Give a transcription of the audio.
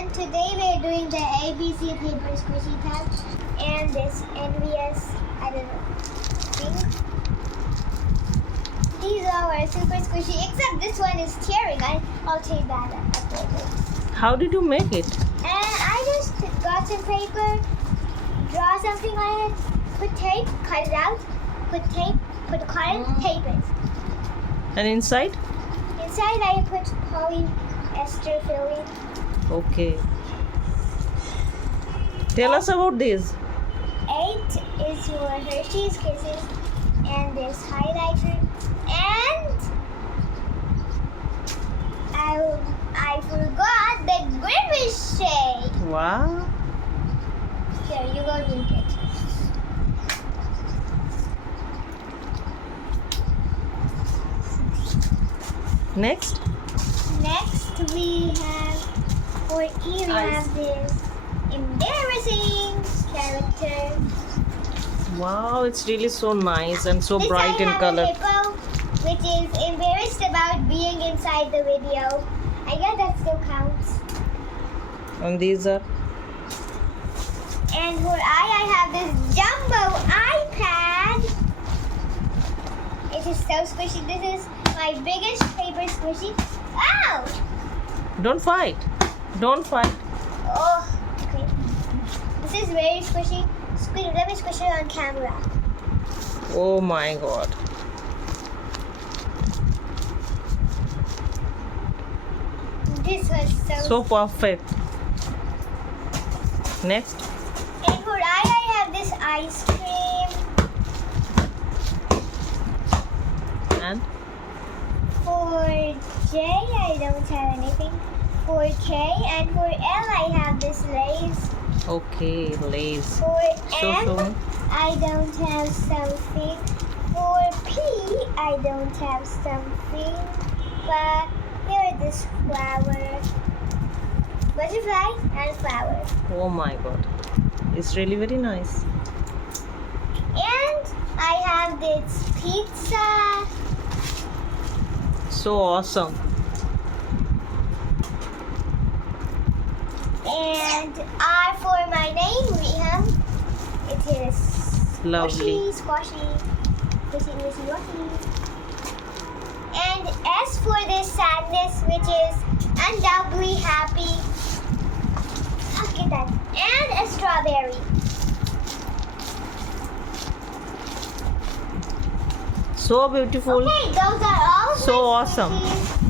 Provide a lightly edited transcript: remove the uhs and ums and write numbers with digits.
everyone. Today we're doing the ABC paper squishy tag and this envious, I don't know, thing. These all are super squishy, except this one is tearing. I'll take that up later. How did you make it? And I just got some paper, draw something on it, put tape, cut it out, put tape, put cotton, tape it. And inside? Inside I put polyester filling. Okay. Tell us about this. 8 is your Hershey's Kisses and this highlighter. And I forgot the Grimace shade. Wow. Here, you go drink it. Next? Next we have, for E we have this embarrassing character. Wow, it's really so nice and so This bright I in have color. a hippo, which is embarrassed about being inside the video. I guess that still counts. And these are? And for I have this jumbo iPad. It is so squishy. This is my biggest paper squishy. Ow! Don't fight. Don't fight. Oh, okay. This is very squishy. Let me squish it on camera. Oh my god. This was So perfect. Next? And for I have this ice cream. And? For J, I don't have anything. For K and for L, I have this Lay's. Okay, Lays. For So, M, I don't have something. For P, I don't have something. But here is this flower. Butterfly and flower. Oh my god. It's really very nice. And I have this pizza. So awesome. And R for my name, Riham. It is Lovely. squashy, wishy-washy. And S for this sadness, which is undoubtedly happy. Look at that. And a strawberry. So beautiful. Okay, those are all So my awesome. squishies.